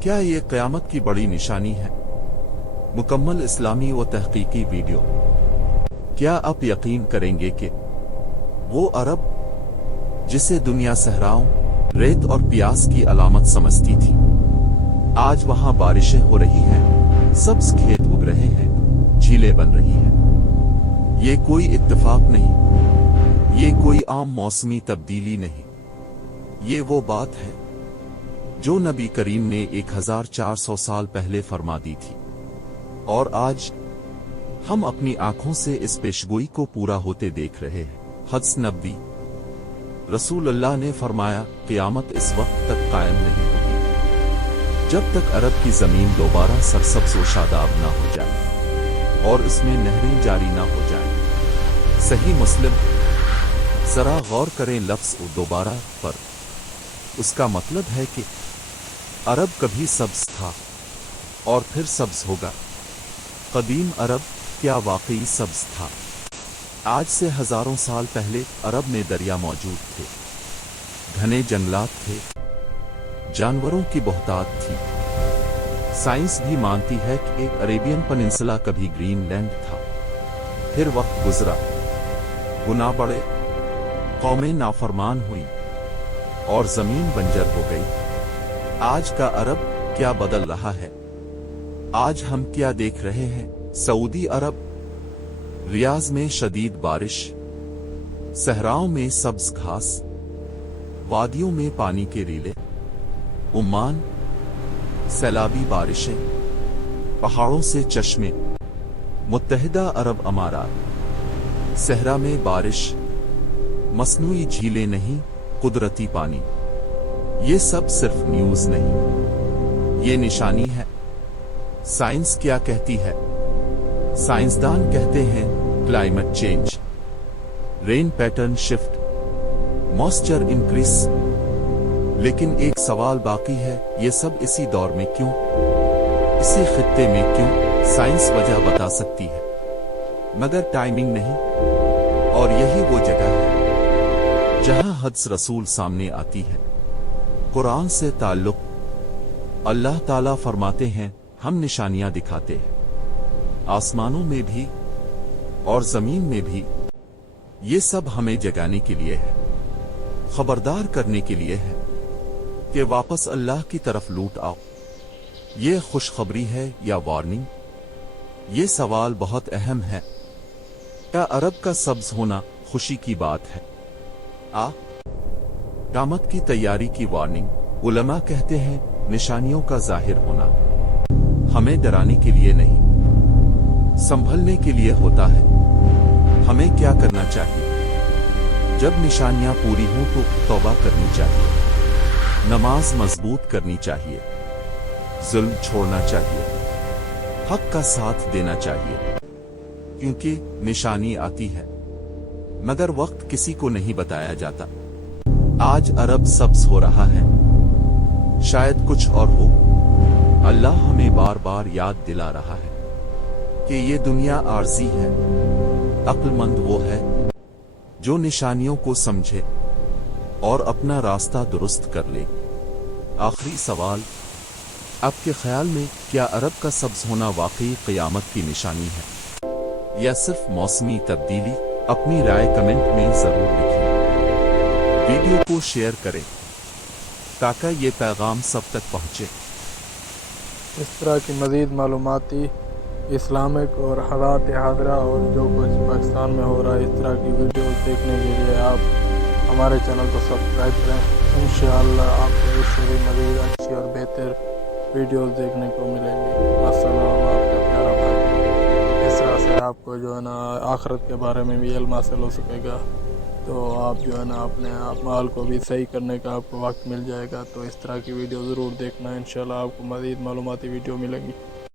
क्या ये क़यामत की बड़ी निशानी है? मुकम्मल इस्लामी व तहकीकी वीडियो। क्या आप यकीन करेंगे कि वो अरब जिसे दुनिया सहराओं, रेत और प्यास की अलामत समझती थी, आज वहां बारिशें हो रही हैं, सब्ज खेत उग रहे हैं, झीलें बन रही हैं। ये कोई इत्तेफाक नहीं, ये कोई आम मौसमी तब्दीली नहीं, ये वो बात है जो नबी करीम ने 1400 साल पहले फरमा दी थी, और आज हम अपनी आंखों से इस पेशगोई को पूरा होते देख रहे हैं। हदीस नबवी, रसूल अल्लाह ने फरमाया, क़यामत इस वक्त तक कायम नहीं होगी जब तक अरब की जमीन दोबारा सरसब्ज़ व शादाब ना हो जाए और इसमें नहरें जारी ना हो जाए। सही मुस्लिम। जरा गौर करें लफ्ज़ दोबारा पर। उसका मतलब है कि अरब कभी सब्ज था और फिर सब्ज होगा। कदीम अरब क्या वाकई सब्ज था? आज से हजारों साल पहले अरब में दरिया मौजूद थे, घने जंगलात थे, जानवरों की बहुतायत थी। साइंस भी मानती है कि एक अरेबियन पेनिनसुला कभी ग्रीनलैंड था। फिर वक्त गुजरा, गुनाह बढ़े, कौमें नाफरमान हुई और जमीन बंजर हो गई। आज का अरब क्या बदल रहा है? आज हम क्या देख रहे हैं? सऊदी अरब, रियाज में शदीद बारिश, सहराओं में सब्ज घास, वादियों में पानी के रीले, उम्मान सैलाबी बारिशें, पहाड़ों से चश्मे, मुत्तहिदा अरब अमारात, सहरा में बारिश, मसनूई झीलें नहीं, कुदरती पानी। ये सब सिर्फ न्यूज नहीं, ये निशानी है। साइंस क्या कहती है? साइंसदान कहते हैं climate change, rain pattern shift, moisture increase. लेकिन एक सवाल बाकी है, ये सब इसी दौर में क्यों, इसी खित्ते में क्यों? साइंस वजह बता सकती है, मगर टाइमिंग नहीं। और यही वो जगह है जहां हदीस रसूल सामने आती है, कुरान से ताल्लुक। अल्लाह ताला फरमाते हैं, हम निशानियां दिखाते हैं, आसमानों में भी और जमीन में भी। ये सब हमें जगाने के लिए है, खबरदार करने के लिए है कि वापस अल्लाह की तरफ लौट आओ। ये खुशखबरी है या वार्निंग? ये सवाल बहुत अहम है। क्या अरब का सब्ज होना खुशी की बात है? क़यामत की तैयारी की वार्निंग। उलमा कहते हैं, निशानियों का जाहिर होना हमें डराने के लिए नहीं, संभलने के लिए होता है। हमें क्या करना चाहिए? जब निशानियां पूरी हों तो तौबा करनी चाहिए, नमाज मजबूत करनी चाहिए, जुल्म छोड़ना चाहिए, हक का साथ देना चाहिए, क्योंकि निशानी आती है मगर वक्त किसी को नहीं बताया जाता। आज अरब सब्ज हो रहा है, शायद कुछ और हो। अल्लाह हमें बार बार याद दिला रहा है कि ये दुनिया आरजी है। अक्लमंद वो है जो निशानियों को समझे और अपना रास्ता दुरुस्त कर ले। आखिरी सवाल, आपके ख्याल में क्या अरब का सब्ज होना वाकई क़यामत की निशानी है या सिर्फ मौसमी तब्दीली? अपनी राय कमेंट में जरूर लिखें। वीडियो को शेयर करें ताकि ये पैगाम सब तक पहुँचे। इस तरह की मज़ीद मालूमाती, इस्लामिक और हालात हादरा और जो कुछ पाकिस्तान में हो रहा है, इस तरह की वीडियोस देखने के लिए आप हमारे चैनल को सब्सक्राइब करें। इंशाअल्लाह आपको इससे भी मज़ीद अच्छी और बेहतर वीडियोस देखने को मिलेंगी। अस्सलाम, आपका प्यारा भाई। इस तरह से आपको जो है ना आखिरत के बारे में भी इल्म हासिल हो सकेगा, तो आप जो है ना अपने अमाल को भी सही करने का आपको वक्त मिल जाएगा। तो इस तरह की वीडियो ज़रूर देखना, इंशाल्लाह आपको मज़ीद मालूमाती वीडियो मिलेंगी।